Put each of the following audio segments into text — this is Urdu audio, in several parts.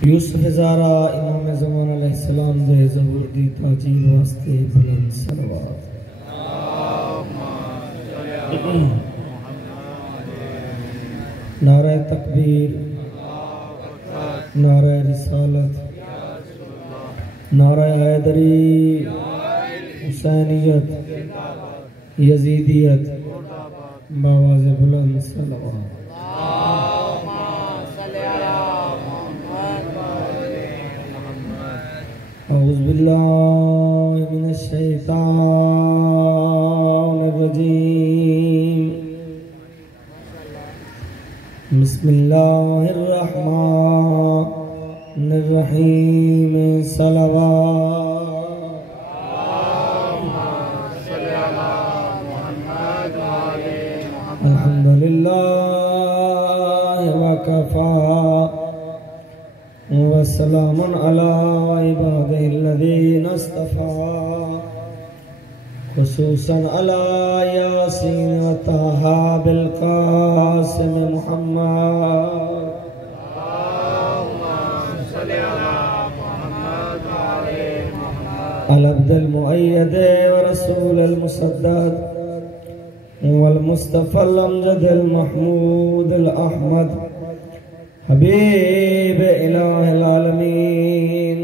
یوسف زارا امام زمان علیہ السلام دے ظہور دی تاجیل واسطے بلند صلوات۔ نعرہ تکبیر، نعرہ رسالت، نعرہ حیدری، حسینیت، یزیدیت، باواز بلند صلوات۔ اعوذ باللہ من الشیطان الرجیم، بسم اللہ الرحمن الرحیم، صلوات۔ الحمدللہ وکفا وسلام علی عبادہ الذین اصطفیٰ، خصوصاً علی یاسین و طٰہٰ بالقاسم محمد، العبد المؤید ورسول المسدد والمصطفى الامجد المحمود الاحمد، حبیب الہ العالمین،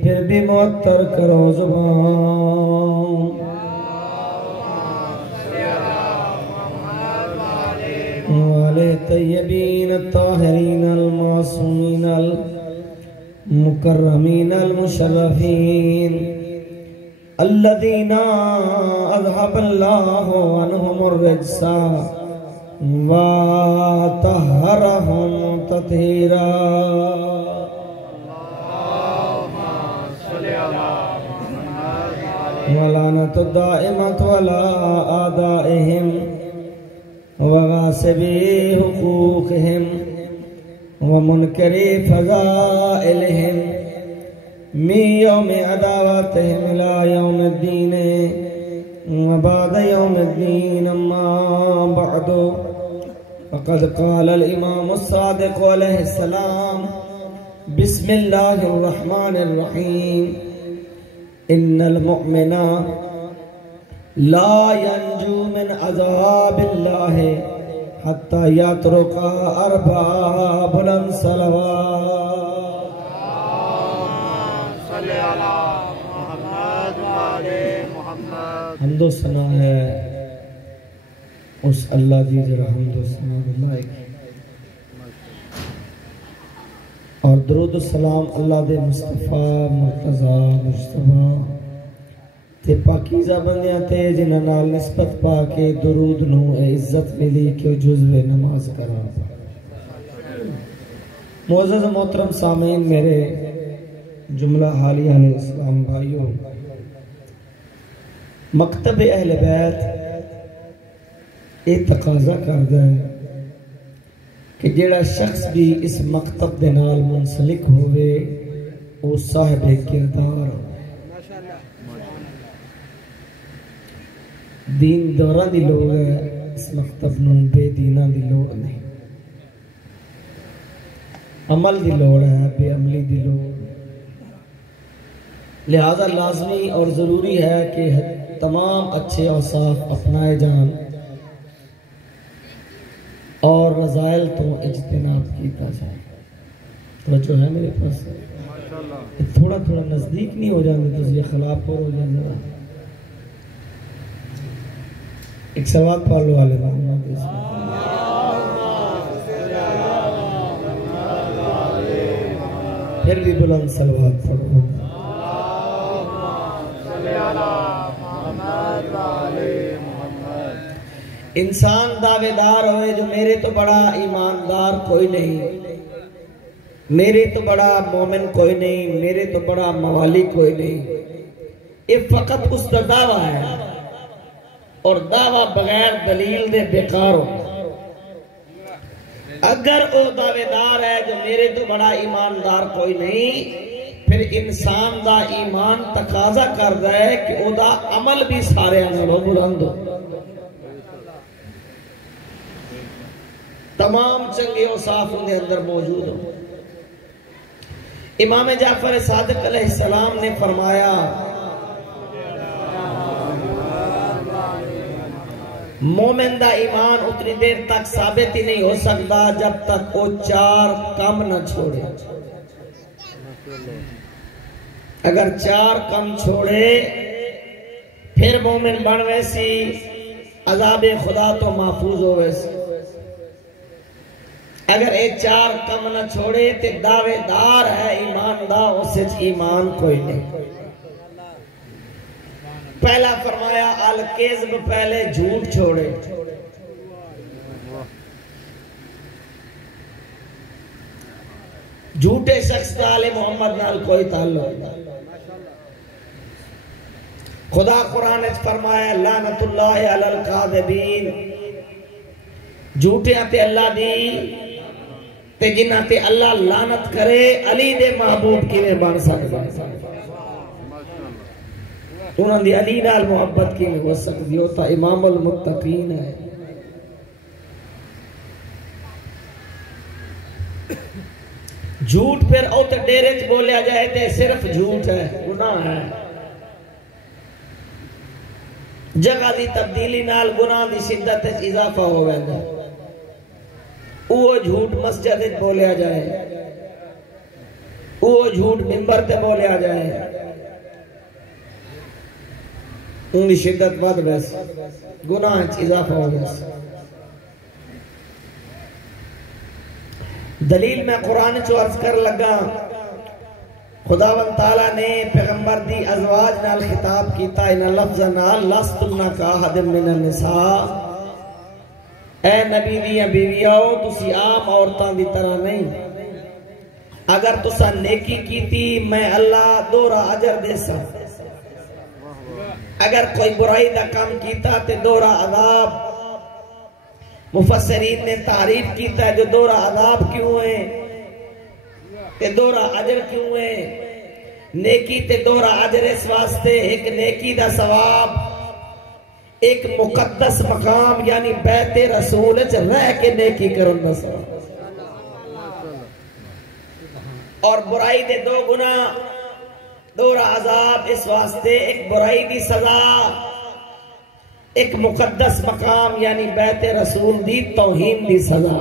پھر بھی معطر کرو زبان، والے طیبین الطاہرین المعصومین المکرمین المشرفین، الذین اذهب اللہ عنہم الرجس وَطَهَّرَهُمْ تَطْهِيرًا۔ وَلَعْنَةُ الدَّائِمَةُ عَلَىٰ أَعْدَائِهِمْ وَغَاصِبِي حُقُوقِهِمْ وَمُنْكِرِي فَضَائِلِهِمْ مِنْ يَوْمِ عَدَاوَتِهِمْ إِلَىٰ يَوْمِ الدِّينِ وَبَعْدَ يَوْمِ الدِّينِ، أَمَّا بَعْدُ، فقد قال الامام الصادق علیہ السلام، بسم اللہ الرحمن الرحیم، ان المؤمن لا ينجو من عذاب اللہ حتی یترک اربع بلند صلوات۔ صلی علی محمد وعلی محمد۔ حمد و ثنا ہے اس اللہ دی جرا حمد و ثنا اللہ کی، اور درود و سلام اللہ دے مصطفیٰ مرتضی مجتبیٰ تے پاکیزہ بندیاں تے جنہاں نال نسبت پا کے درود نو عزت ملی کہ جزو نماز کرا۔ معزز محترم سامعین، میرے جملہ حالیہ اسلام بھائیوں، مکتب اہل بیت ایک تقاضا کردا ہے کہ جیڑا شخص بھی اس مکتب دے نال منسلک ہوئے وہ صاحب کردار ہو۔ دین دورہ دی لوگ ہے اس مکتب نوں، بے دینہ دی لوگ نہیں، عمل دی لوگ ہے، بے عملی دی لوگ، لہذا لازمی اور ضروری ہے کہ تمام اچھے اوصاف اپنائے جان اور رضائل تو اجتناب کیتا جائے۔ توجہ ہے میرے پاس؟ تھوڑا تھوڑا نزدیک نہیں ہو جاندے تو یہ خلاف ہو جاندے۔ ایک سوال پڑھ لو والے محمد، پھر بھی بلند صلوات پڑھو۔ انسان دعوے دار ہوئے جو میرے تو بڑا ایماندار کوئی نہیں، میرے تو بڑا مومن کوئی نہیں، میرے تو بڑا موالی کوئی نہیں، یہ فقط اس کا دعویٰ ہے، اور دعویٰ بغیر دلیل دے بیکار ہو۔ اگر وہ دعوے دار ہے جو میرے تو بڑا ایماندار کوئی نہیں، پھر انسان دا ایمان تقاضا کردا ہے کہ وہ دا عمل بھی سارے نالوں بلند ہو، تمام چنگے اوصاف ان کے اندر موجود ہوں۔ امام جعفر صادق علیہ السلام نے فرمایا مومن دا ایمان اتنی دیر تک ثابت ہی نہیں ہو سکتا جب تک وہ 4 کم نہ چھوڑے. اگر 4 کم چھوڑے پھر مومن بن ویسی عذاب خدا تو محفوظ ہو ویسی. اگر یہ 4 کم نہ چھوڑے تے دعوے دار ہے ایمان دا اسے ایمان کوئی نہیں. پہلا فرمایا الکذب پہلے جھوٹ چھوڑے. جھوٹے شخص کا آل محمد نال کوئی تعلق نہیں. خدا قرآن اچ فرمایا لعنت اللہ علی الکاذبین. جھوٹے تے اللہ دی تے جنہ تے اللہ لعنت کرے علی دے محبوب کیویں بن سکدا. انہوں نے علی نال محبت کی ہو سکتی ہوتا امام المتقین ہے. جھوٹ پھر اوتے ڈیرے چ بولیا جائے تے صرف جھوٹ ہے گناہ ہے. جگہ دی تبدیلی نال گناہ دی شدت وچ اضافہ ہو ویندا. وہ جھوٹ مسجد وچ بولیا جائے, وہ جھوٹ منبر تے بولیا جائے, ان کی شدت بد ویس گناہ اضافہ ہو ویس. دلیل میں قرآن چو عرض کر لگا خداوند تعالیٰ نے پیغمبر دی ازواج نال خطاب کیتا ان لفظ نال لستن کا احد من النساء. اے نبی دیاں بیویاں تسی عام عورتاں دی طرح نہیں. اگر تسا نیکی کیتی میں اللہ دورا اجر دے سا. اگر کوئی برائی دا کام کیتا تے دورا عذاب. مفسرین نے تعریف کیتا ہے جو دورا عذاب کیوں ہے تے دورا اجر کیوں ہے. نیکی تے دورا اجر اس واسطے ایک نیکی دا ثواب ایک مقدس مقام یعنی بیت رسول وچ رہ کے نیکی کرن دا ثواب, اور برائی دے 2 گناہ دورا عذاب اس واسطے ایک برائی دی سزا ایک مقدس مقام یعنی بیت رسول دی توہین دی سزا.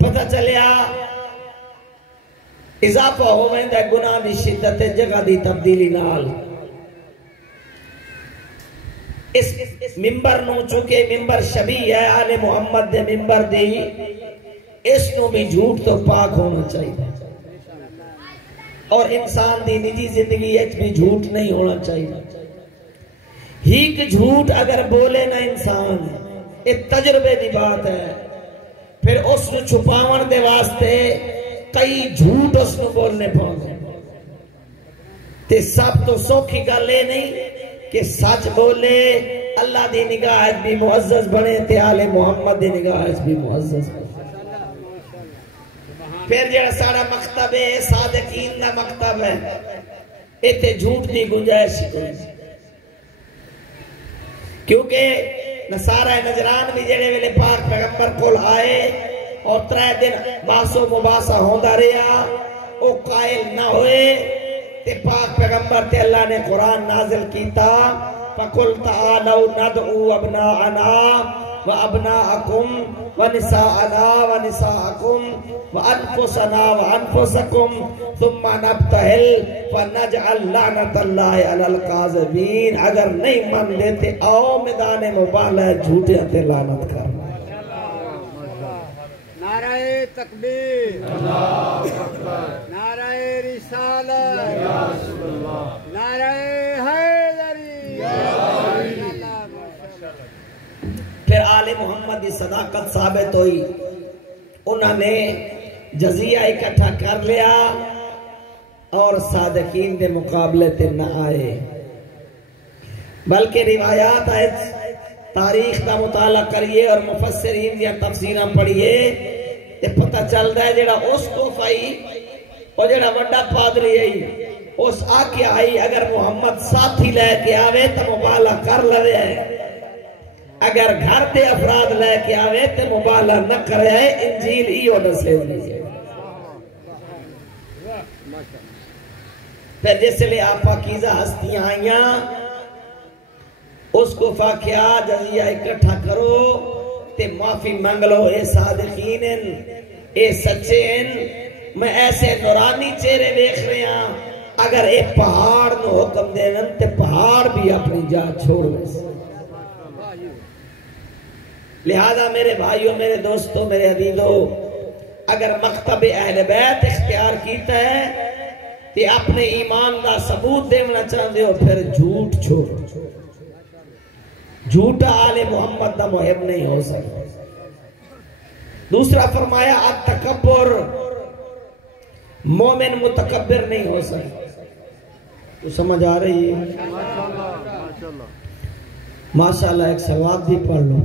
پتہ چلیا اضافہ ہو ویندا گناہ دی شدت جگہ دی تبدیلی نال. اس منبر نو چونکہ منبر شبیہ ہے آل محمد دے منبر دی, اس نو بھی جھوٹ تو پاک ہونا چاہیے, اور انسان دی نجی زندگی ایک بھی جھوٹ نہیں ہونا چاہیے. ہی کہ جھوٹ اگر بولے نا انسان ایک تجربے دی بات ہے, پھر اس نے چھپاون دے واسطے کئی جھوٹ اس نے بولنے پاؤں. تے سب تو سوکھی گل یہ نہیں کہ سچ بولے اللہ دی نگاہ بھی معزز بنے تے آل محمد دی نگاہ بھی معزز بنے. پھر جڑا سارا مکتب ہے صادقین دا مکتب ہے, ایتھے جھوٹ دی گنجائش کوئی نہیں. کیونکہ نصارہ نجران بھی جڑے ویلے پاک پیغمبر کول آئے اور 3 دن باس و مباحثہ ہوندا رہیا, او قائل نہ ہوئے تے پاک پیغمبر تے اللہ نے قرآن نازل کیتا فَقُلْ تَعَالَوْا نَدْعُوا أَبْنَاءَنَا وَأَبْنَاءَكُمْ وَنِسَاءَنَا وَنِسَاءَكُمْ وَأَنفُسَنَا وَأَنفُسَكُمْ ثُمَّ نَبْتَهِلْ فَنَجْعَلْ لَعْنَةَ اللَّهِ عَلَى الْقَاذِبِينَ. اگر نہیں مان لیتے آؤ میدان مبالغہ جھوٹے تے لعنت کر. نعرہ تکبیر, نعرہ رسالت, نعرہ حیدری. پھر آل محمد کی صداقت ثابت ہوئی. انہوں نے جزیہ اکٹھا کر لیا اور صادقین دے مقابلے تے نہ آئے, بلکہ روایات ہے تاریخ کا مطالعہ کریے اور مفسرین دیا تفسیریں پڑھیے تے پتہ چلتا ہے جڑا اس توفائی اور جڑا وڈا پادری ہے اس آکے آئی اگر محمد ساتھی لے کے آوے تو مبالغہ کر لے, اگر گھر تے افراد لے کے آوے تو مبالغہ نہ کرے. انجیل ایو دسے ہوئی. پھر جس لئے آپ پاکیزہ ہستیاں آئیاں اس کو فاقیہ جزیہ اکٹھا کرو تے معافی منگلو اے صادقین اے سچین میں ایسے نورانی چہرے دیکھ رہے ہیں اگر اے پہاڑ نو حکم دینن تے پہاڑ بھی اپنی جا چھوڑ ویسے لہذا میرے بھائیوں میرے دوستوں میرے عزیزوں اگر مکتب اہل بیت اختیار کیتا ہے تے اپنے ایمان دا ثبوت دینا چاہتے ہو پھر جھوٹ چھوڑ جھوٹا آل محمد دا محب نہیں ہو سکتا دوسرا فرمایا التکبر مومن متکبر نہیں ہو سکتا تو سمجھ آ رہی ہے ماشاءاللہ ایک سواد بھی پڑھ لو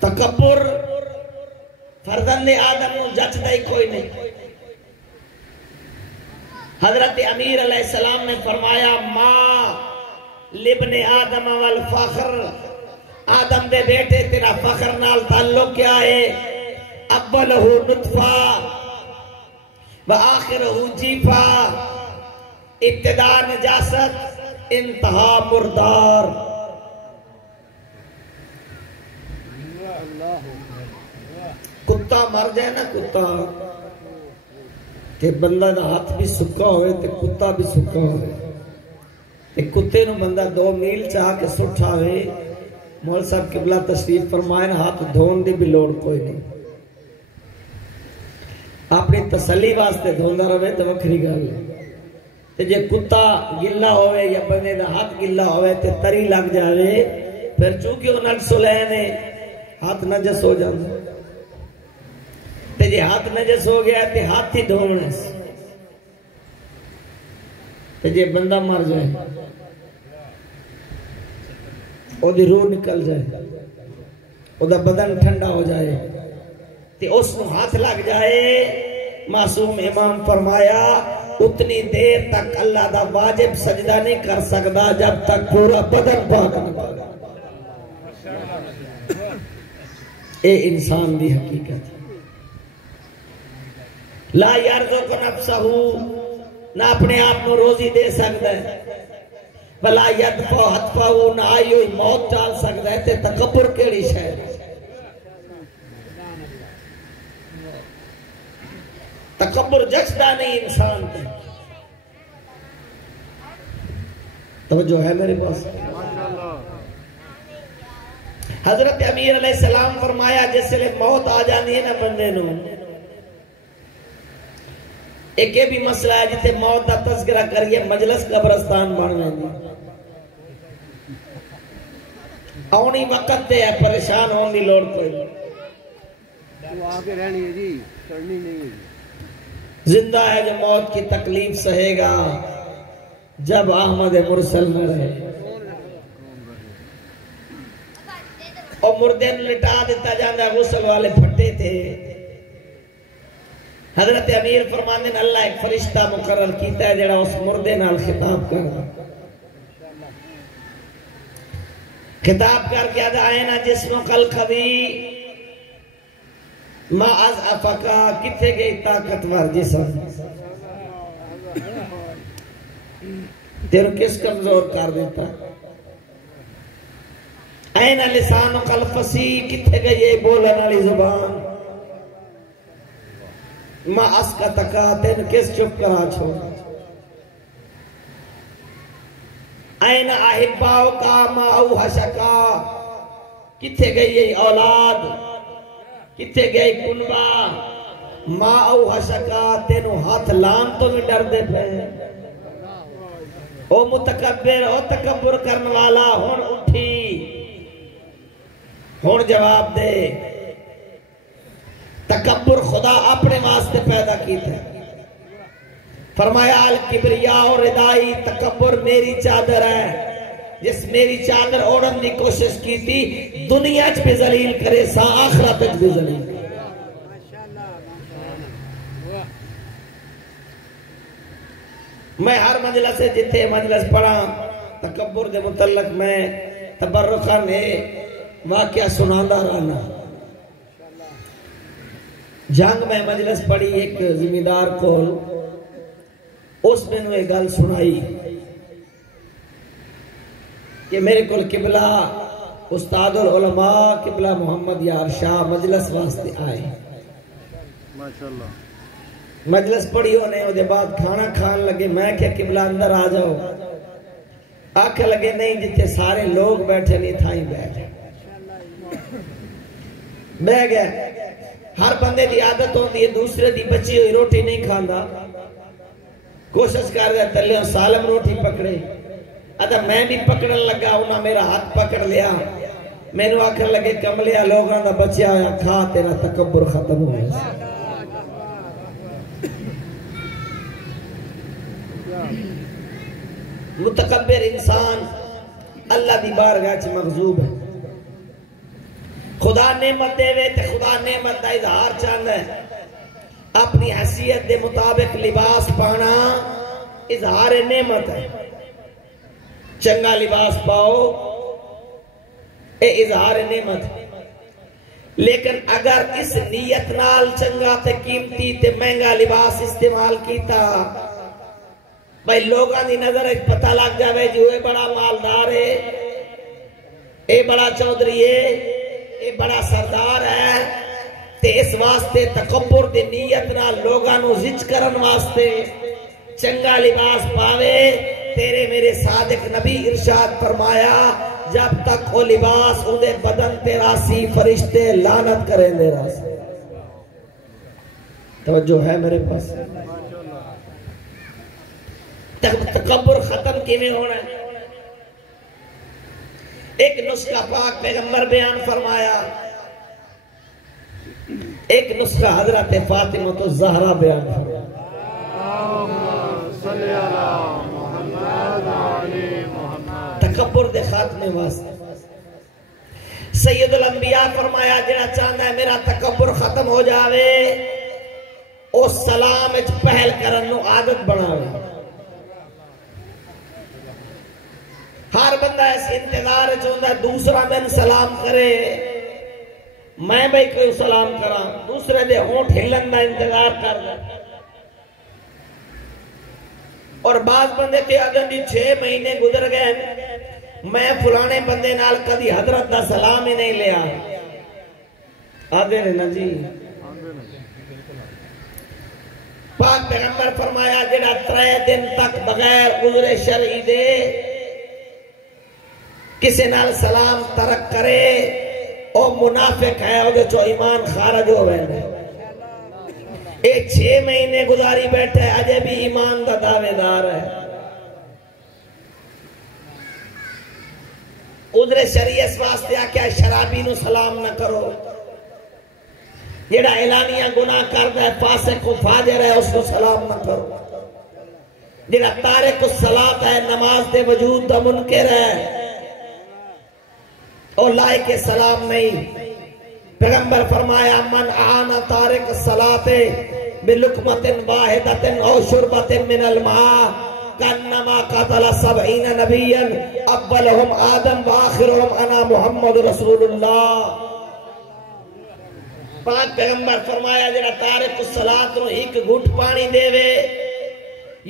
تکبر فرزند آدم نو جچدا ہی کوئی نہیں حضرت امیر علیہ السلام نے فرمایا ما لبن آدم والفخر آدم دے بیٹے تیرا فخر نال تعلق کیا ہے اولہ نطفہ وآخرہ جیفہ ابتدا نجاست انتہا مردار کتا مر جائے نا کتا کہ بندہ دا ہاتھ بھی سکا ہوئے تے کتا بھی سکا ہوئے تے کتے نو بندہ 2 میل چاہ کے سٹھا ہوئے مول صاحب قبلہ تشریف فرمائن ہاتھ دھون دی بھی لوڑ کوئی نہیں اپنی تسلی واسطے دھوندا رہے تو وکھری گل تے جے کتا گلا ہوئے یا بندے دا ہاتھ گلا ہوئے تے تری لگ جاوے پھر چونکہ انہاں سلینے ہاتھ نجس ہو جاندے تے جے ہاتھ نجس ہو گیا تے ہاتھ ہی دھونے تے جے بندہ مر جائے او دی روح نکل جائے او دا بدن ٹھنڈا ہو جائے تے اس کو ہاتھ لگ جائے معصوم امام فرمایا اتنی دیر تک اللہ دا واجب سجدہ نہیں کر سکتا جب تک پورا بدن پاک نہ کرے اے انسان دی حقیقت لا یرزق نفسہ نہ اپنے آپ کو روزی دے سکتا ہے بلا یدفع حتفہ نہ آئی ہوئی موت ٹال سکتا ہے تے تکبر کیڑی شاید تکبر جچدا نہیں انسان کے توجہ ہے میرے پاس حضرت امیر علیہ السلام فرمایا جس لئے موت آ جانی ہے نا بندے نو ایک یہ بھی مسئلہ ہے جتے موت دا تذکرہ کریے مجلس قبرستان بڑھنے دی آنی وقت دے ہے پریشان ہون دی لوڑ کوئی وہ آگے رہنی ہے جی چڑھنی نہیں ہے زندہ ہے جو موت کی تکلیف سہے گا جب احمد مرسل نہ رہے اور مردے نے لٹا دیتا جاندہ غسل والے پھٹے تھے حضرت امیر فرماندے نے اللہ ایک فرشتہ مقرر کیتا ہے جڑا اس مردے نال خطاب کر کے آئے نا جسم قلقوی ما از افقا کتے گئی طاقتور جسم تیرے کس کمزور کر دیتا این لسان قلفسی کتے گئی بولن والی زبان ما اس کا تکا تین کس چپ کرا چھوڑا این احباؤ کا ما اوحشکا کتے گئی اولاد کتے گئی کنبا ما اوحشکا تینو ہاتھ لان تو میں ڈر دے پہ او متکبر او تکبر کرنے والا ہون اٹھی ہون جواب دے تکبر خدا اپنے واسطے پیدا کیتا ہے فرمایا الکبریاء اور ردائی تکبر میری چادر ہے جس میری چادر اوڑن دی کوشش کی تھی دنیا چ بھی ذلیل کرے سا آخرت چ بھی ذلیل کرے میں ہر مجلس سے جتھے مجلس پڑھا تکبر دے متعلق میں تبرکاں نے واقعہ سناندہ رہنا. جنگ میں مجلس پڑی ایک زمیندار کو، اس نے انہوں ایک گل سنائی کہ میرے کو قبلہ استاد العلماء قبلہ محمد یار شاہ مجلس واسطے آئے. ماشاءاللہ. مجلس پڑھی ہونے وہ دے بعد کھانا کھان لگے. میں کیا قبلہ اندر آ جاؤ؟ آکھے لگے نہیں، جتنے سارے لوگ بیٹھے نہیں تھا ہی بیٹھے. بہ گئے. ہر بندے دی عادت ہوتی ہے دوسرے دی بچی ہوئی روٹی نہیں کھاندا، کوشش کر رہا تلیوں سالم روٹی پکڑے. ادا میں بھی پکڑن لگا، انہاں میرا ہاتھ پکڑ لیا. میں نو آکھر لگے کملیا لوگاں دا بچیا ہویا کھا، تیرا تکبر ختم ہو گیا. متکبر انسان اللہ دی بارگاہ چ مغضوب ہے. خدا نعمت دے وے تے خدا نعمت دا اظہار چاہندا ہے. اپنی حیثیت دے مطابق لباس پانا اظہار نعمت ہے. چنگا لباس پاؤ اے اظہار نعمت ہے. لیکن اگر اس نیت نال چنگا تے قیمتی تے مہنگا لباس استعمال کیتا، بھائی لوگاں دی نظر ایک پتہ لگ جاوے جو اے بڑا مالدار ہے، اے بڑا چودھری ہے، اے بڑا سردار ہے، تے اس واسطے تکبر دی نیت نال لوگاں نو زج کرن واسطے چنگا لباس پاوے. تیرے میرے صادق نبی ارشاد فرمایا جب تک وہ لباس اندے بدن تے راسی فرشتے لعنت کریں دے راسی. توجہ ہے میرے پاس؟ تکبر ختم کیویں ہونا ہے؟ ایک نسخہ پاک پیغمبر بیان فرمایا، ایک نسخہ حضرت فاطمہ الزہرا بیان فرمایا. تکبر دے خاتمے واسطے سید الانبیاء فرمایا جڑا چاہتا ہے میرا تکبر ختم ہو جاوے او سلام اچ پہل کرن نو عادت بناوے. ہر بندہ ایسی انتظار چاہتا ہے دوسرا دن سلام کرے، میں بھائی کوئی سلام کرا، دوسرے دے ہونٹ ہلن دا انتظار کر دے. اور بعض بندے تے اگر دی 6 مہینے گزر گئے میں فلانے بندے نال کدی حضرت دا سلام ہی نہیں لیا. آدھے نے نا جی. پاک پیغمبر فرمایا جڑا 3 دن تک بغیر عذر شرعی دے کسی نال سلام ترک کرے او منافق ہے، او دے چو ایمان خارج ہو گئے. اے 6 مہینے گزاری بیٹھے اجے بھی ایمان دا دعوے دار ہے. عذر شرعی اس واسطے آکھیا شرابی نو سلام نہ کرو، جڑا اعلانیہ گناہ کردا ہے فاسق و فاجر ہے اس کو سلام نہ کرو، جڑا تارک الصلاۃ ہے نماز دے وجود دا منکر ہے اور لائق سلام نہیں. پیغمبر فرمایا من آن تارک الصلاۃ بلقمۃ واحدۃ او شربۃ من الماء کانما قتل 70 نبیا اولهم آدم وآخرهم انا محمد رسول اللہ. پاک پیغمبر فرمایا جڑا تارک الصلاۃ نو ایک گھٹ پانی دے وے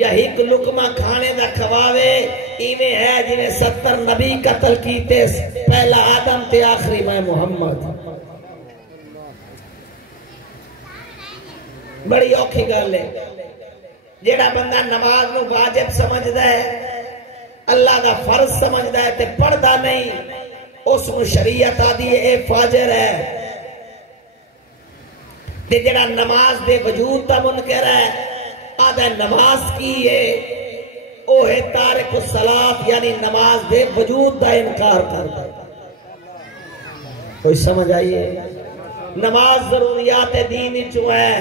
یا ایک لقمہ کھانے دا کھواوے ایویں ہے جنہیں 70 نبی قتل کیتے، پہلا آدم تے آخری میں محمد. بڑی اوکھی گل ہے. جیڑا بندہ نماز نو واجب سمجھدا ہے، اللہ دا فرض سمجھدا ہے تے پڑھدا نہیں، اس نو شریعت آدھی اے فاجر ہے. تے جیڑا نماز دے وجود دا منکر ہے آدھا نماز کی ہے او ہے تارک الصلاۃ، یعنی نماز دے وجود دا انکار کرتا ہے. کوئی سمجھ آئیے؟ نماز ضروریات دین چو ہے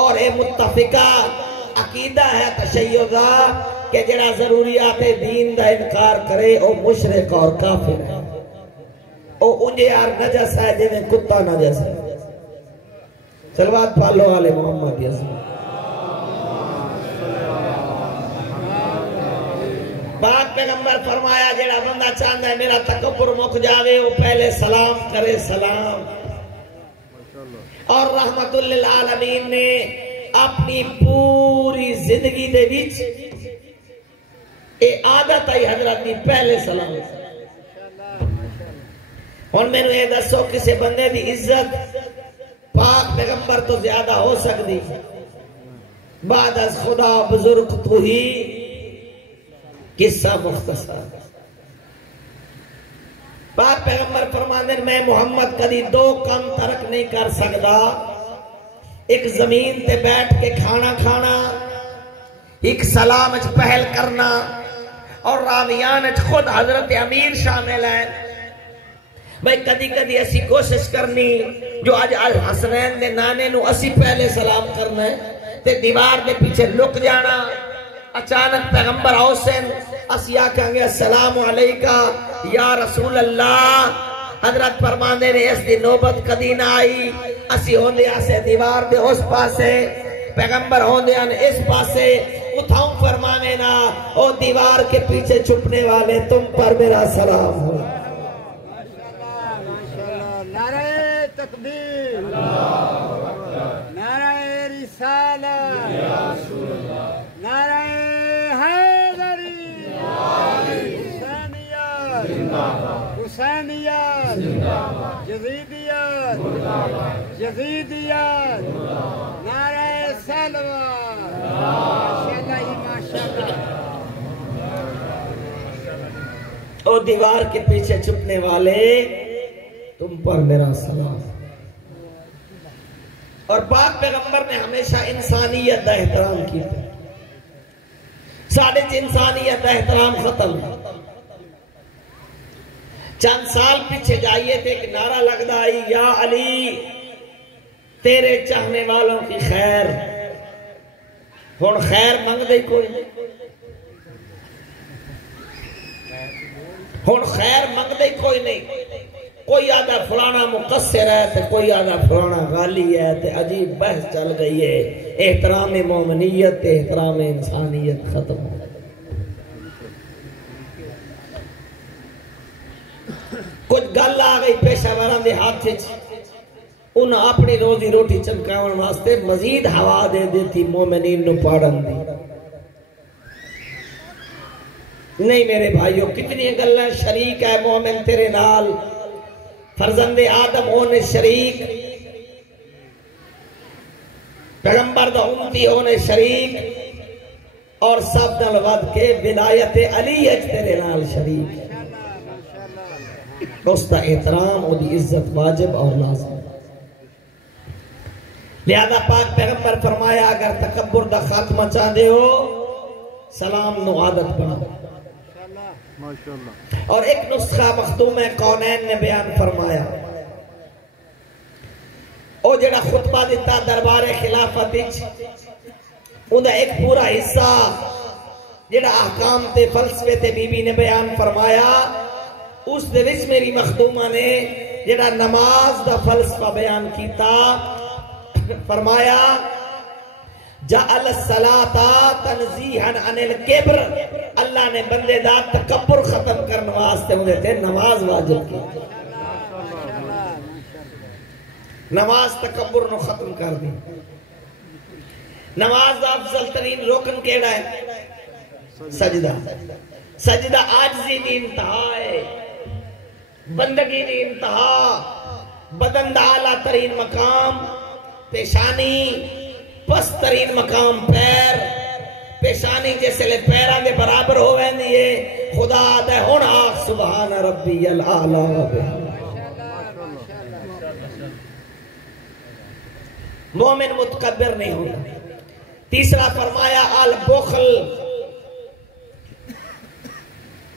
اور اے متفقہ عقیدہ ہے تشیعہ کہ جڑا ضروریات دین دا انکار کرے او مشرک اور کافر ہے، او انجے یار نجس ہے جنہیں کتا نجس ہے. صلوات پالو آل محمد یسلم. پاک پیغمبر فرمایا جڑا بندہ چاہتا ہے میرا تکبر مک جاوے وہ پہلے سلام کرے سلام. اور رحمت للعالمین نے اپنی پوری زندگی دے وچ اے عادت آئی حضرت دی پہلے سلام. اور میں نے یہ دسو کسی بندے دی عزت پاک پیغمبر تو زیادہ ہو سکتی بعد از خدا بزرگ تو ہی. قصہ مختصر پاک پیغمبر فرماندے میں محمد کدی دو کام ترک نہیں کر سکتا. ایک زمین تے بیٹھ کے کھانا کھانا, ایک سلام اچ پہل کرنا, اور راویان اچ خود حضرت امیر شامل ہیں. بھئی کدی کدی ایسی کوشش کرنی جو آج الحسنین دے نانے نو اسی پہلے سلام کرنا ہے تے دیوار دے پیچھے لک جانا. اچانک پیغمبر حسین اسی آکھیں گے السلام علیکہ یا رسول اللہ. حضرت فرماندے نے اس دی نوبت کدی نہ آئی. اسی ہوندے آسے دیوار دے اس پاسے, پیغمبر ہوندے آن اس پاسے. اتھاؤں فرمانے نا او دیوار کے پیچھے چھپنے والے تم پر میرا سلام ہو. نعرہ تکبیر, نعرہ رسالت, نعرہ حیدری, حسینیت, یزیدیت, یزیدیت, نعرہ سلوات. ماشاءاللہ ہی ماشاءاللہ. او دیوار کے پیچھے چھپنے والے تم پر میرا سلام. اور پاک پیغمبر نے ہمیشہ انسانیت دا احترام کیا. ساڑھے انسانیت دا احترام ختم. چند سال پیچھے جائیے تھے کہ نعرہ لگتا آئی یا علی تیرے چاہنے والوں کی خیر. ہن خیر منگ دے کوئی نہیں, ہن خیر منگ دے کوئی نہیں. کوئی آدھا فلانا مقصر ہے تے کوئی آدھا فلانا غالی ہے تے عجیب بحث چل گئی ہے. احترام مومنیت احترام انسانیت ختم ہو. کچھ گل آ گئی پیشہ وران دے ہاتھ انہاں اپنی روزی روٹی چمکاون واسطے مزید ہوا دے دیتی مومنین نو پاڑن دی. نہیں میرے بھائیو, کتنی گلیں شریک ہے مومن تیرے نال. فرزند آدم ہونے شریک, پیغمبر دا امتی ہونے شریک, اور سب نال ود کے ولایت علی اچ تیرے نال شریک. اس دا احترام اور دی عزت واجب اور لازم. لہذا پاک پیغمبر فرمایا اگر تکبر دا خاتمہ چاہتے ہو سلام نو عادت بناؤ. اور ایک نسخہ مخدوم کونین نے بیان فرمایا. او جڑا خطبہ دیتا دربار خلافت انہا ایک پورا حصہ جڑا احکام تے فلسفے تے بی بی نے بیان فرمایا. اس دے وچ میری مخدومہ نے جڑا نماز دا فلسفہ بیان کیتا فرمایا جعل الصلاة تنزیحا عن الکبر. اللہ نے بندے دا تکبر ختم کرنے واسطے انہیں تے نماز واجب کی. نماز تکبر نو ختم کر دی. نماز دا افضل ترین رکن کیڑا ہے؟ سجدہ. سجدہ عاجزی دی انتہا ہے, بندگی دی انتہا. بدن دا اعلیٰ ترین مقام پیشانی, پس ترین مقام پیر. پیشانی جیسے لے پیران دے برابر ہو ویندی ہے. خدا دے ہون آخ سبحان ربی العالی بہم. مومن متکبر نہیں ہوتا. تیسرا فرمایا البخل.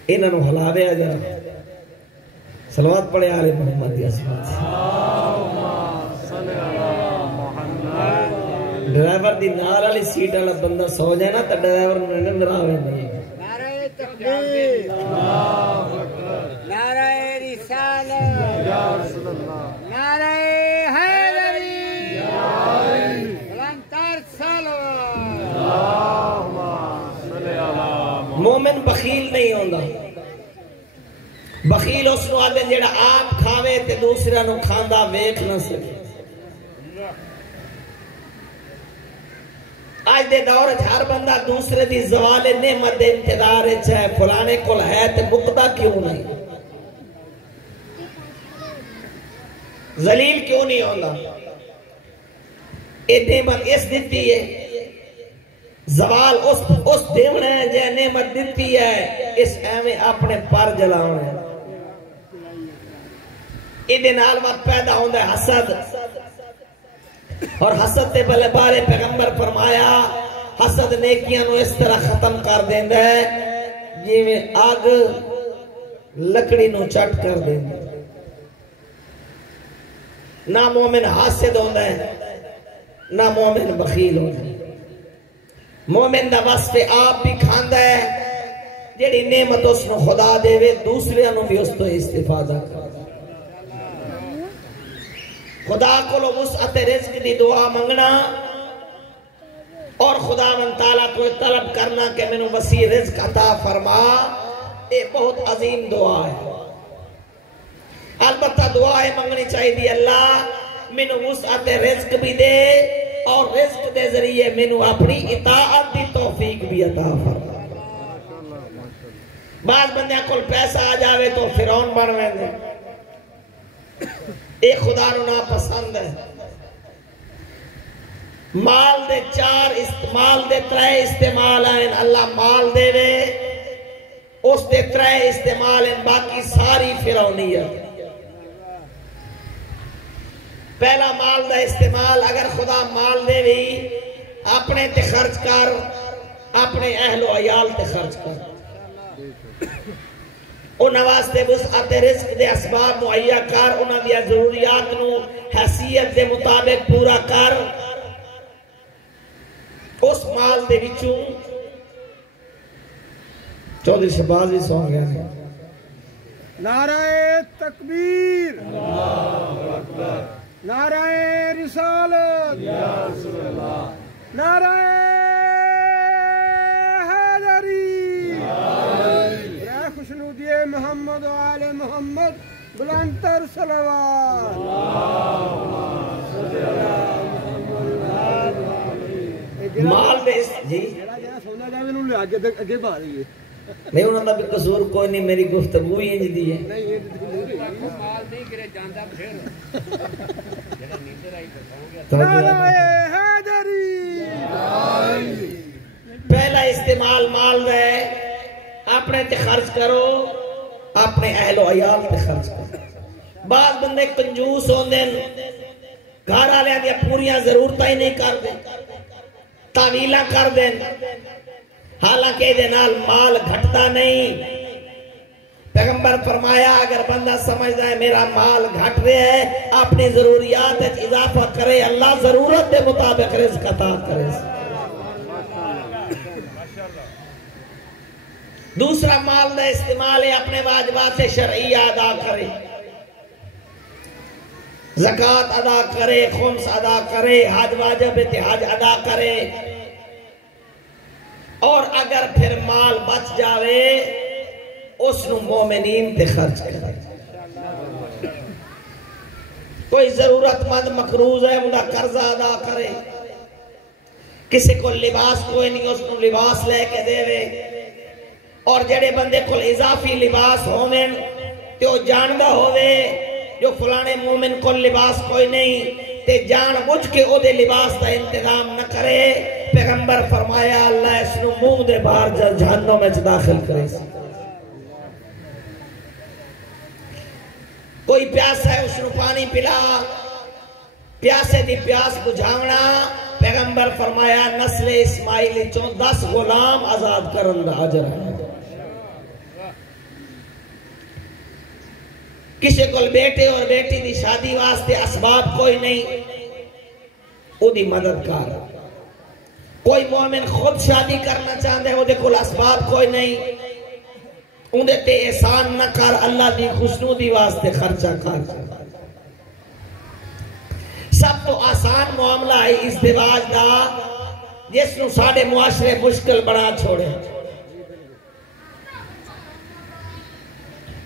انہوں نے حلاوے آجا صلوات پڑھے آل محمد یا ڈرائیور دی نار علی سیٹ علی بندہ سو جائے نا تا ڈرائیور نے نندر آوے نہیں. نعرہ تکبیر, نعرہ رسالت, نعرہ حیدری, بلندتر سلوات. مومن بخیل نہیں بخیل اس نو آدھے جیڑا آپ کھاوے تے دوسرے نو کھاندا ویکھ نہ سکے آج دے دور ہر بندہ دوسرے دی زوال نعمت دے انتظار ہے فلانے کول ہے تے مقدہ کیوں نہیں ذلیل کیوں نہیں ہونا اے نعمت اس دیتی ہے زوال اس دیونے ہے جے نعمت دیتی ہے اس ایویں اپنے پر جلاؤں ہے اے دے نال وقت پیدا ہوندہ ہے حسد اور حسد تے بلے بارے پیغمبر فرمایا حسد نیکیاں نو اس طرح ختم کر دیندہ ہے جی میں آگ لکڑی نو چٹ کر دیندہ ہے نہ مومن حاسد ہوندہ ہے نہ مومن بخیل ہوندہ ہے مومن دا وصف آپ بھی کھاندہ ہے جیڑی نعمت اس نو خدا دے وے دوسرے انو بھی اس تو استفادہ کر خدا کو لو وسعت رزق دی دعا منگنا اور خدا من تعالیٰ کو طلب کرنا کہ میں نے وسیع رزق عطا فرما یہ بہت عظیم دعا ہے البتہ دعائیں منگنی چاہیے دی اللہ میں نے وسعت رزق بھی دے اور رزق دے ذریعے میں نے اپنی اطاعت دی توفیق بھی عطا فرما بعض بندیاں کل پیسہ آ جاوے تو فرعون بنویں دے ایک خدا نو نا پسند ہے مال دے مال دے ترے استعمال ہیں اللہ مال دے وے اس دے ترے استعمال ہیں باقی ساری فرعونیت پہلا مال دا استعمال اگر خدا مال دے وی اپنے تے خرچ کر اپنے اہل و عیال تے خرچ کر انہاں واسطے وسعت رزق دے اسباب مہیا کر انہاں دیا ضروریات نو حیثیت دے مطابق پورا کر اس مال دے وچوں چودھری شہباز بھی سو گیا نعرہ تکبیر نعرہ رسالت نعرہ خوشنودی محمد و آل محمد بلندتر صلوات مال دے جی سونا جائے انہوں نے آگے بھا رہی ہے نہیں انہوں نے بھی قصور کوئی نہیں میری گفتگو ہی انج دی ہے مال نہیں کرے جاندہ بھیر نعرہ حیدری پہلا استعمال مال دے اپنے تے خرچ کرو اپنے اہل و عیال تے خرچ کرو بعض بندے کنجوس ہوندے گھر والے دی پوریاں ضرورتاں ہی نہیں کر دے تعویلاں کر دے حالانکہ دے نال مال گھٹتا نہیں پیغمبر فرمایا اگر بندہ سمجھدا ہے میرا مال گھٹ رہا ہے اپنی ضروریات وچ اضافہ کرے اللہ ضرورت دے مطابق رزق عطا کرے دوسرا مال دا استعمال ہے اپنے واجبات شرعیہ ادا کرے زکوٰۃ ادا کرے خمس ادا کرے حج واجب تے حج ادا کرے اور اگر پھر مال بچ جاوے اس نو مومنین تے خرچ کرے کوئی ضرورت مند مقروض ہے انہا قرضہ ادا کرے کسی کو لباس کوئی نہیں اس نو لباس لے کے دے وے اور جڑے بندے کو اضافی لباس ہوویں تے او جاندہ ہووے جو فلانے مومن کو لباس کوئی نہیں تے جان بجھ کے او دے لباس دا انتظام نہ کرے پیغمبر فرمایا اللہ اس نو منہ دے باہر جہنم میں داخل کرے کوئی پیاس ہے اس نو پانی پلا پیاسے دی پیاس بجھاونا پیغمبر فرمایا نسل اسماعیل 10 غلام آزاد کرن دا اجر ہے کسی کو بیٹے اور بیٹی دی شادی واسطے اسباب کوئی نہیں او دی مدد کر کوئی مومن خود شادی کرنا چاہتے ہیں وہ دے کل اسباب کوئی نہیں اندھے تے احسان نہ کر اللہ دی خوشنودی واسطے خرچہ کر سب تو آسان معاملہ ہے ازدواج دا جس نو ساڑھے معاشرے مشکل بڑا چھوڑے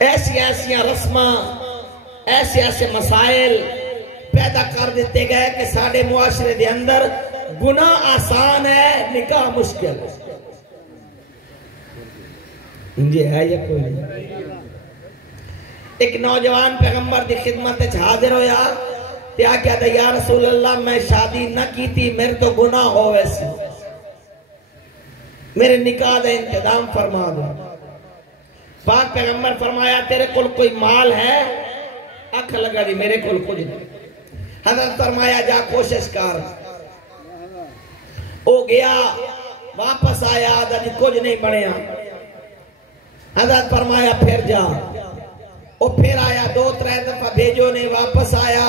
ایسی ایسی رسماں ایسے ایسے مسائل پیدا کر دیتے گئے کہ ساڑھے معاشرے دے اندر گناہ آسان ہے، نکاح مشکل ہے۔ انجھے ہے یا کوئی نہیں؟ ایک نوجوان پیغمبر دی خدمت حاضر ہویا تے آکیا تھا یا رسول اللہ میں شادی نہ کی تھی، میرے تو گناہ ہو ویسے، میرے نکاح دا انتظام فرما دو۔ پاک پیغمبر فرمایا تیرے کل کوئی مال ہے؟ اکھ لگا دی میرے کل کچھ نہیں۔ حضرت فرمایا جا کوشش کر۔ او گیا واپس آیا آدھا جی کچھ نہیں بڑھیا۔ حضرت فرمایا پھر جا۔ او پھر آیا دو ترے دفعہ بھیجو نے، واپس آیا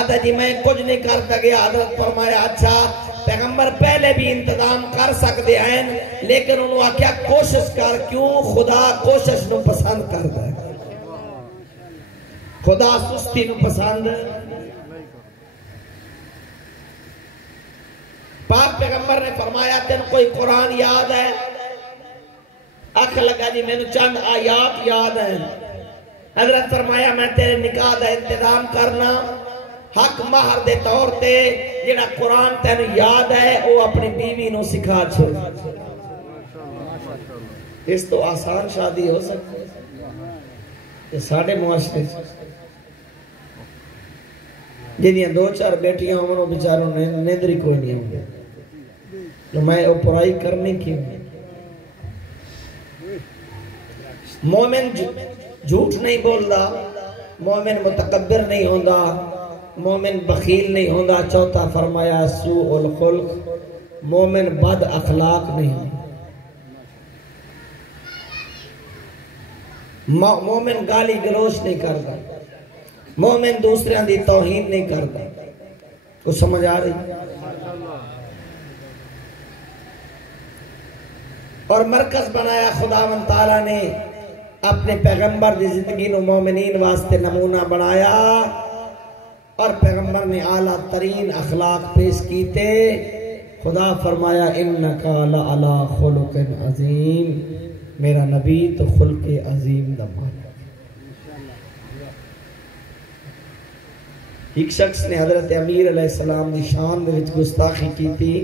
آدھا جی میں کچھ نہیں کرتا گیا۔ حضرت فرمایا اچھا پیغمبر پہلے بھی انتظام کر سکتے ہیں لیکن انہوں نے کیا کوشش کر، کیوں؟ خدا کوشش نو پسند کرتا ہے، خدا سستی نو پسند۔ پاک پیغمبر نے فرمایا تین کوئی قرآن یاد ہے؟ اکھ لگا جی میں نے چند آیات یاد ہیں۔ حضرت فرمایا میں تیرے نکاح دا انتظام کرنا، حق مہر دے طور تے جڑا قرآن تین یاد ہے وہ اپنی بیوی نو سکھا چھوڑ۔ اس تو آسان شادی ہو سکتی ہے یہ ساڑھے معاشرے جنہیں دو چار بیٹیاں ہوں بیچاروں نے نیندری کوئی نہیں ہوں گے تو میں وہ پرائی کرنے کی ہوں۔ مومن جھوٹ نہیں بولدا، مومن متکبر نہیں ہوندا، مومن بخیل نہیں ہوندا۔ چوتھا فرمایا سوء الخلق، مومن بد اخلاق نہیں ہوندا۔ مومن گالی گلوچ نہیں کرتا، مومن دوسرے دی توہین نہیں کرتا۔ کو سمجھ آ رہی؟ اور مرکز بنایا خداوند تعالیٰ نے اپنے پیغمبر دی زندگی نو مومنین واسطے نمونہ بنایا اور پیغمبر نے اعلیٰ ترین اخلاق پیش کیتے۔ خدا فرمایا انکا لعلی خلق عظیم، میرا نبی تو خلق عظیم دا مالک۔ ایک شخص نے حضرت امیر علیہ السلام دی شان دے وچ گستاخی کی تھی،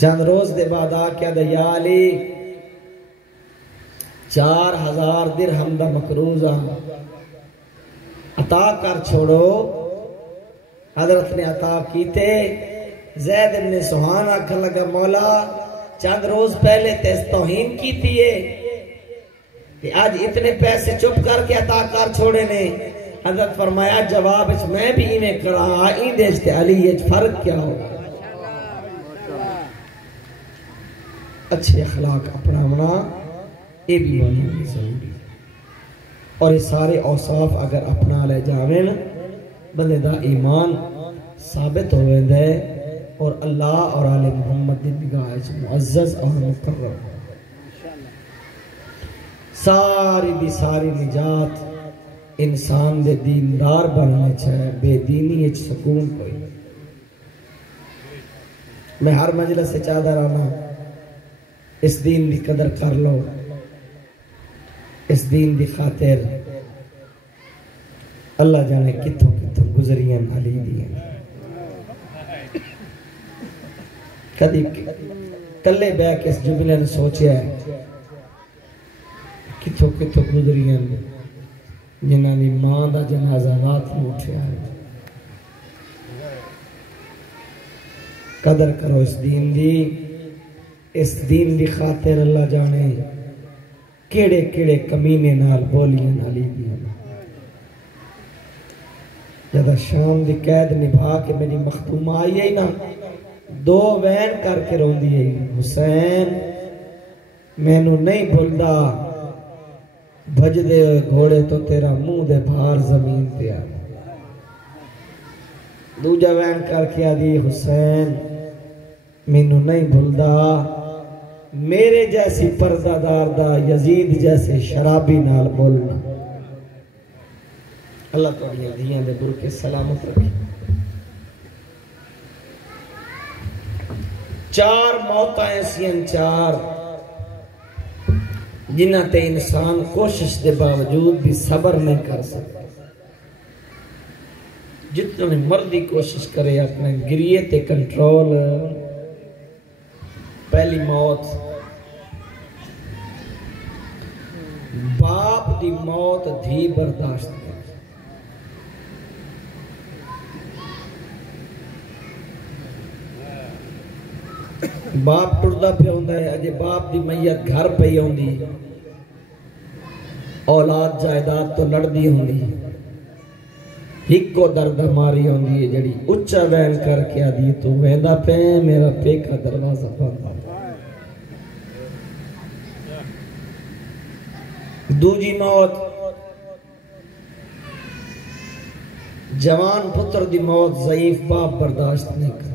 چند روز دے بعد آکیا دا یا علی 4000 درہم دا مقروضہ عطا کر چھوڑو۔ حضرت نے عطا کیتے۔ زید بن سہان آکھن لگا مولا چند روز پہلے تیس توہین کی تھی کہ آج اتنے پیسے چپ کر کے عطا کر چھوڑے نے۔ حضرت فرمایا جواب اس میں بھی انہیں کرا آئین دیشتے علی یہ فرق کیا ہوگا؟ اچھے اخلاق اپنا ہونا یہ بھی بہت ضروری ہے، اور یہ سارے اوصاف اگر اپنا لے جاویں بندے دا ایمان ثابت ہوئے دے اور اللہ اور آل محمد دی نگاہ معزز اور مقرر۔ ساری دی ساری نجات انسان دے دیندار بننے چاہے، بے دینی اچھ سکون کوئی۔ میں ہر مجلس سے چاہتا رہنا اس دین دی قدر کر لو، اس دین دی خاطر اللہ جانے کتوں کتوں گزریاں علی دیاں۔ کدی کلے بے کے اس جملے نے سوچیا ہے کتوں کتوں گزریاں جنہاں نے ماں دا جنازہ رات میں اٹھیا ہے۔ قدر کرو اس دین دی، اس دین دی خاطر اللہ جانے کیڑے کیڑے کمینے نال بولیاں نالی دیاں۔ جدہ شام دی قید نبھا کے میری مختومہ آئی ہے نا، 2 وین کر کے رون دی ہے حسین میں نو نہیں بھولدا، بھج دے ہوئے گھوڑے تو تیرا منہ دے بھار زمین پہ آ۔ دوجہ وین کر کے آدھی حسین میں نو نہیں بھولدا، میرے جیسی پردہ دار دا یزید جیسے شرابی نال بولنا۔ اللہ تعالیٰ دیاں دے برکے سلامت رکھے۔ 4 موتیں ایسی ہیں، 4 جنہ تے انسان کوشش دے باوجود بھی صبر نہیں کر سکتا. جتنے مردی کوشش کرے اپنے گریے تے کنٹرول. پہلی موت باپ دی موت دھی برداشت کر. باپ ٹردا پہ ہوندا ہے اجے باپ دی میت گھر پئی ہوندی اولاد جائیداد تو لڑدی ہوندی ہکو درد ماری ہوندی ہے جڑی اچا وین کر کے آدھی تو ویندا پہ میرا پیکا دروازہ بند. دوجی موت جوان پتر دی موت ضعیف باپ برداشت نہیں کر.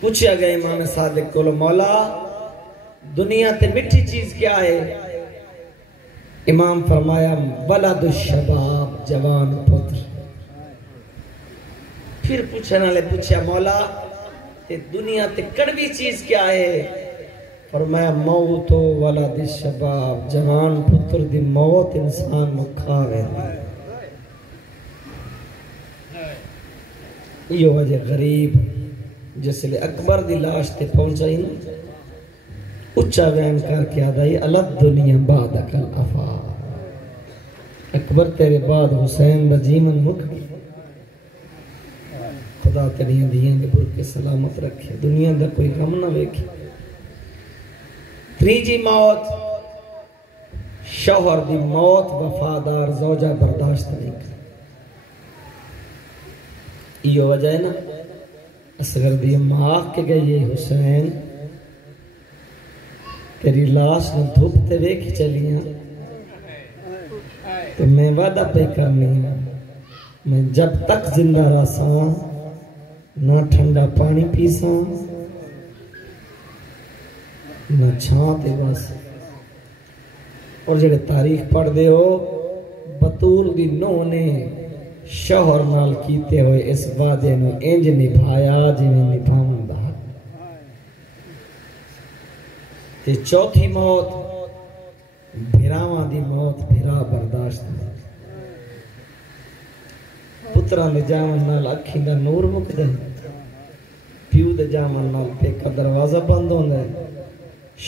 پوچھا گیا امام صادق کو مولا دنیا تے مٹھی چیز کیا ہے؟ امام فرمایا ولد الشباب جوان پتر. پھر پوچھنے والے پوچھا مولا تے دنیا تے کڑوی چیز کیا ہے؟ فرمایا موت و ولد الشباب جوان پتر دی موت انسان نو کھاوے. یہ وجہ غریب جس لئے اکبر دی لاش تے پہنچائی نا اچھا وین کر کے آدھائی الگ دنیا بعد اکل افا. اکبر تیرے بعد حسین دا جیمن مک خدا تیریاں دیاں دے بر کے سلامت رکھے دنیا دا کوئی غم نہ ویکھے. تریجی موت شوہر دی موت وفادار زوجہ برداشت نہیں کر. یہ وجہ ہے نا اصغر دی اماں کے گئی حسین تیری لاش نے دھوپ تے ویکھ چلیاں تو میں وعدہ پہ کرنی ہے میں جب تک زندہ رہساں نہ ٹھنڈا پانی پیساں نہ چھانتے بس. اور جڑے تاریخ پڑھ دے ہو بطول دی نو نے شوہر نال کیتے ہوئے اس وعدے نو انج نبھایا جنہیں نبھاؤں دا. تے چوتھی موت بھراواں دی موت بھرا برداشت نہیں. پتران دے جامن نال اکھیں دا نور مک دے پیو دے جامن نال پیکا دروازہ بند ہوندا ہے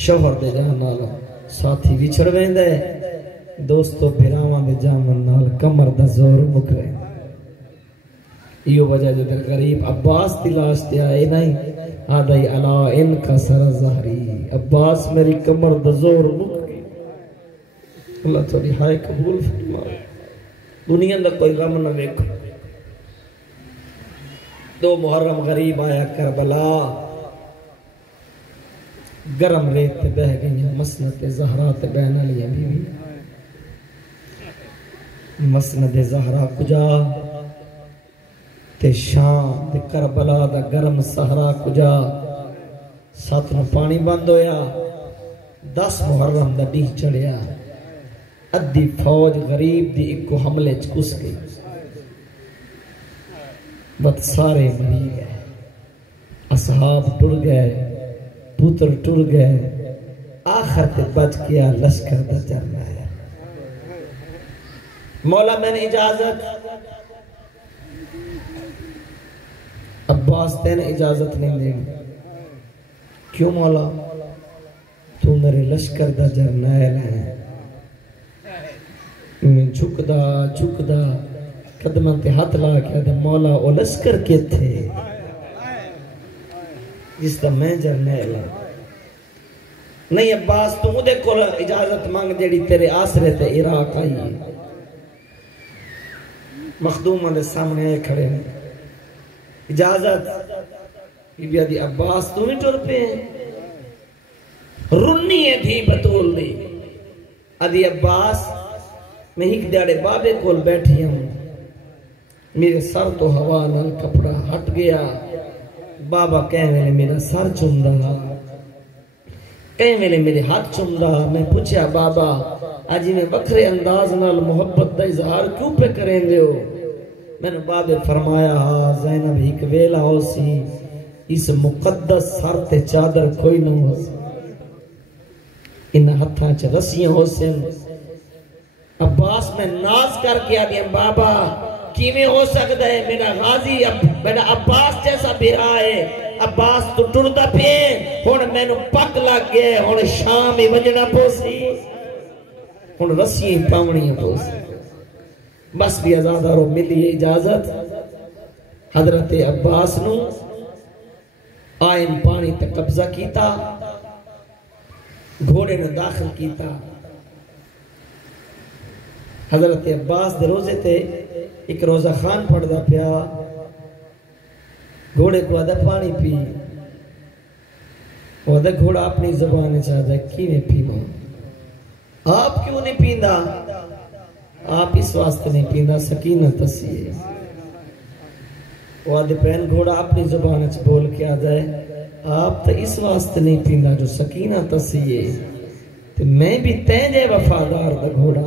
شوہر دے جامن نال ساتھی وچھڑ ویندا ہے دوستو بھراواں دے جامن نال کمر دا زور مک رہے. یہ وجہ جو در غریب عباس دی لاش تے آئے نہیں آدھائی علا ان کا سر ظہری عباس میری کمر دا زور مک گئی. اللہ تھوڑی ہائے قبول فرمائے. دنیا دا کوئی غم نہ ویکھو. دو محرم غریب آیا کربلا گرم ریت تے بہ گئی مسند زہرا تے بہن علی بیوی. مسند زہرا کجا تے شام تے کربلا دا گرم صحرا کجا. سات نو پانی بند ہویا 10 محرم دا ڈیہ چڑھیا ادھی فوج غریب دی ایک کو حملے چکس گئی بت سارے مری گئے اصحاب ٹر گئے پتر ٹر گئے آخر تے بچ گیا لشکر دا چرنا ہے. مولا میں نے اجازت عباس تین اجازت نہیں دیں. کیوں مولا تو میرے لشکر دا جرنیل ہے. میں جھکدا قدماں تے ہاتھ لا کے دے مولا او لشکر کے تھے جس دا میں جرنیل ہے. نہیں عباس تو مجھے کو اجازت مانگ جیڑی تیرے آسرے تے عراق آئی ہے. مخدومہ دے سامنے آئے کھڑے ہیں اجازت بی بی آدھی عباس تو نہیں ٹر پہ رنی ہے تھی بطول دی. آدھی عباس میں ایک دیڑے بابے کول بیٹھی ہوں میرے سر تو ہوا نال کپڑا ہٹ گیا. بابا کہہ میں نے میرا سر چمدہ کہیں میں نے میرے ہاتھ چمدہ. میں پوچھا بابا آجی میں بکھرے انداز نال محبت دا اظہار کیوں پہ کریں دے ہو؟ میں نے بابے فرمایا زینب ایک ویلا ہو سی اس مقدس سر تے چادر کوئی نہ ہو ان ہتھاں چ رسیاں ہو سن عباس میں ناز کر کے آ گیا بابا کیویں ہو سکتا ہے میرا غازی میرا عباس جیسا بھرا ہے عباس تو ٹردا پے ہن مینوں پک لگ گئے ہن شام ہی وجنا پوسی ہن رسیاں پاونیاں پوسی بس بھی آزادارو ملی اجازت حضرت عباس نو آئین پانی تے قبضہ کیتا گھوڑے نے داخل کیتا حضرت عباس دے روزے تے ایک روزہ خان پڑھ دا پیا گھوڑے کو آدھا پانی پی وہ آدھا گھوڑا اپنی زبان چاہتا ہے کیویں پینا آپ کیوں نہیں پیندا آپ اس واسطے نہیں پیندا سکینت اسی ہے وہ آدھے پہن گھوڑا اپنی زبان چ بول کے آ جائے آپ تو اس واسطے نہیں پیندا جو سکینت اسی ہے تو میں بھی تیجے وفادار دا گھوڑا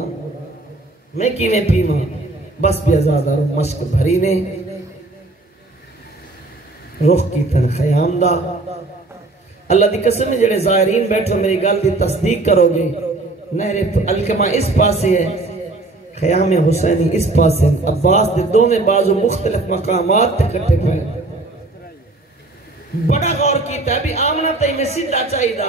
میں کیویں پیواں بس بھی آزادار مشک بھری نے رخ کی تن خیام دا اللہ دی قسم ہے جڑے ظاہرین بیٹھو میری گل دی تصدیق کرو گے نہر الکما اس پاسے ہے خیام حسینی اس پاسے عباس دے دونوں بازو مختلف مقامات تے کٹے پائے بڑا غور کیتا ہے بھی آمنہ تے میں سیدھا چاہیدہ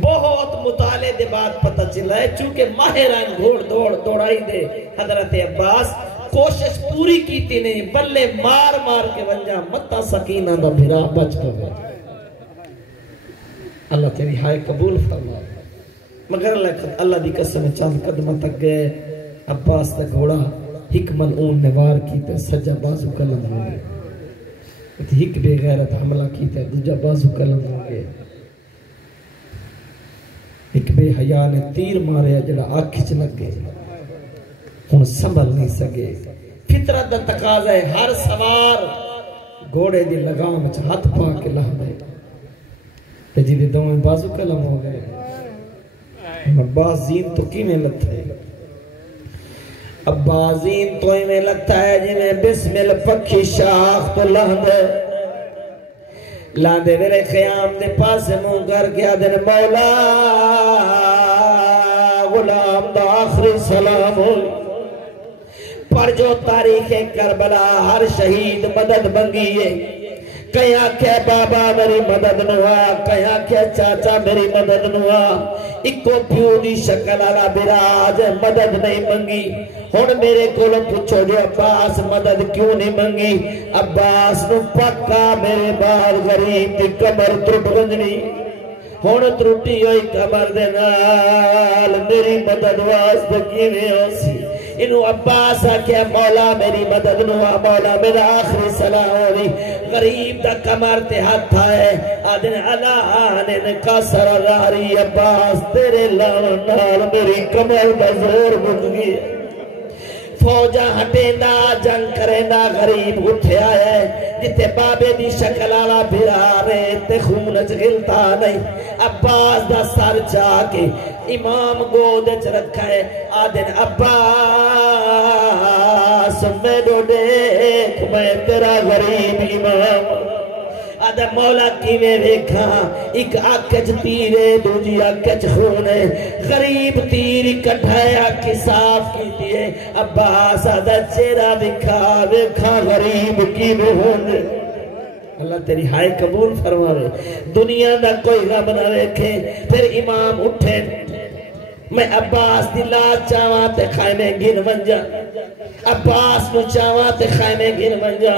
بہت مطالعے دے بعد پتہ چلا ہے چونکہ ماہران گھوڑ دوڑائی دے حضرت عباس کوشش پوری کیتی نہیں بلے مار مار کے ونجا متا سکینہ دا بھرا بچ پگا اللہ تیری ہائے قبول فرما مگر اللہ دی قسم چاند قدمہ تک گئے عباس دا گھوڑا حکمن اون نوار کیتا سجا بازو کلم ہو گئے ہک بے غیرت حملہ کیتا دوجا بازو کلم ہو گئے ایک بے حیاء نے تیر مارے جڑا آنکھ لگ گئے ہن سنبھل نہیں سکے فطرت دا تقاضا ہے ہر سوار گھوڑے دی لگام وچ ہاتھ پا کے لہ دے تے جی دے دوویں بازو کلم ہو گئے عباس زین تو کی میں لگتا ہے عباس زین تو ہی میں لگتا ہے جنہیں بسم الپکھی شاخ تو لہدے لاندے میرے خیام دے پاس منہ کر کے آدھن مولا غلام دا آخری سلام ہوئی پر جو تاریخ کربلا ہر شہید مدد منگی ہے کہیں آکھے بابا میری مدد نوا کہیں آکھے چاچا میری مدد نوا اکو پیو دی شکل آلا براج مدد نہیں منگی ہون میرے کولو پوچھو جو عباس مدد کیوں نہیں منگی عباس نو پکا میرے بار غریب دی کمر ترٹ گنجنی ہون ترٹی ہوئی کمر دے نال میری مدد واسطے کیویں ہوسی انہوں عباس آکھیا مولا میری مدد نوا مولا میرا آخری صلاح ہوئی غریب دا کمر تے ہاتھ آئے آدھن علانن قصر راری عباس تیرے لانال میری کمر بزور بک گئی فوجہ ہٹیندہ جنگ کریندہ غریب اٹھے آئے جتے بابے دی شکل آلا بھرا رہے تے خونچ گلتا نہیں عباس دا سر چاہ کے امام گودچ رکھا ہے آدھن عباس میں دو دیکھ میں تیرا غریب امام آدھا مولا کیویں ویکھا ایک آنکھ تیرے دوجی آنکھ خونے غریب تیر اکٹھائے آنکھ صاف کی دیئے عباس آدھا چہرہ ویکھا غریب کیویں ہونے اللہ تیری ہائے قبول فرماوے دنیا دا کوئی غم نہ ویکھے پھر امام اٹھے میں عباس دی لاش چاہواں تے خیمے گن ونجا عباس نو چاہواں تے خیمے گن ونجا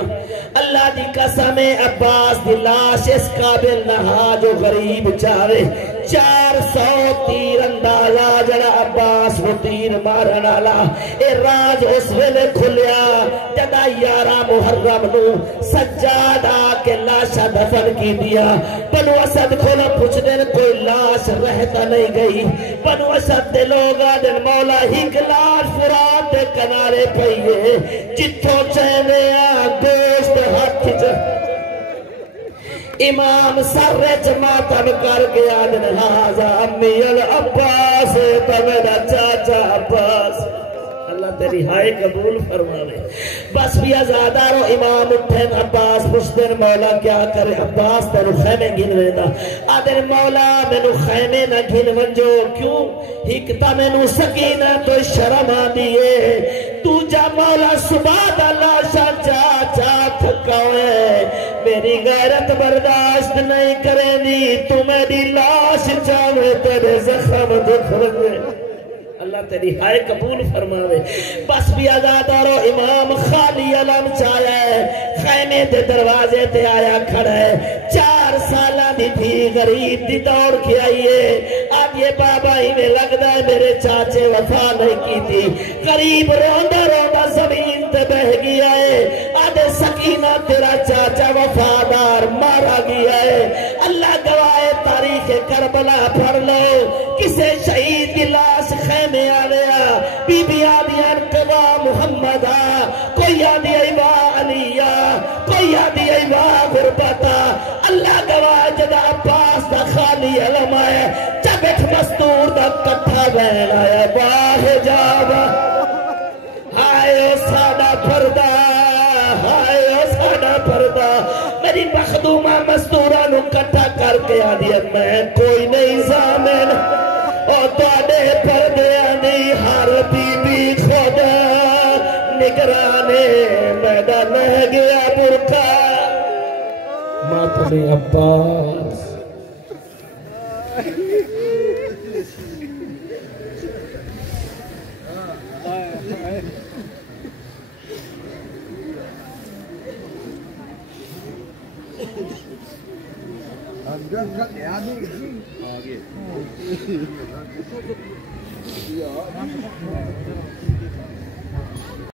اللہ دی قسم عباس دی لاش اس قابل نہ جو غریب چاہے 400 تیر اندازہ جڑا عباس نو تیر مارن والا اے راج اس ویلے کھلیا جدا 11 محرم نو سجاد آ کے لاشا دفن کی دیا بنو اسد کھولا پوچھ دن کوئی لاش رہتا نہیں گئی بنو اسد دے لوگ آدن مولا ہی لاش فرات دے کنارے پئیے جتھوں چہنے آ گوشت ہاتھ امام سر ماتم کر گیا دن ہازا امی العباس تو میرا چاچا عباس اللہ تیرے تیری ہائے قبول فرماوے بس بھی آزادارو امام اٹھن عباس پوچھتے مولا کیا کرے عباس تینو خیمے گھن ویدا آدھر مولا مینو خیمے نہ گھن ونجو کیوں ہکتا مینو سکینہ تو شرم آدیے تو جا مولا صبح دا لاشا چا چا تھکاوے میری غیرت برداشت نہیں کرے دی تو میری لاش چاوے تیرے زخم دکھ رہے اللہ تیری ہائے قبول فرماوے بس بھی آزادارو امام خالی علم چایا ہے خیمے دے دروازے تے آیا کھڑا ہے 4 سالہ دی تھی غریب دی دوڑ کے آئیے اب یہ بابا ہی میں لگ دا ہے میرے چاچے وفا نہیں کی تھی غریب روندہ روندہ زمین تے بہ گیا ہے آدھے سکینہ تیرا چاچا وفادار مارا گیا ہے اللہ گواہ تاریخ کربلا پڑھ لو کسے شہید دی لاش خیمے آلیا بی بی آدیان قوا محمدہ کوئی آدھی ایوہ علیہ کوئی آدھی ایوہ غربتہ اللہ گواہ جدہ عباس دا خالی علم آیا چبٹ مستور دا کٹھا بین آیا باہ جاوہ ہائے او سادہ پردہ ہائے او سادہ پردہ میری مخدومہ مستورہ نو کٹھا کر کے آدھی میں کوئی نہیں زامن اور دوڑے پردے آنی ہر بی بی خدا نگرانے میڈا لہ گیا برکا ماتم عباس آگے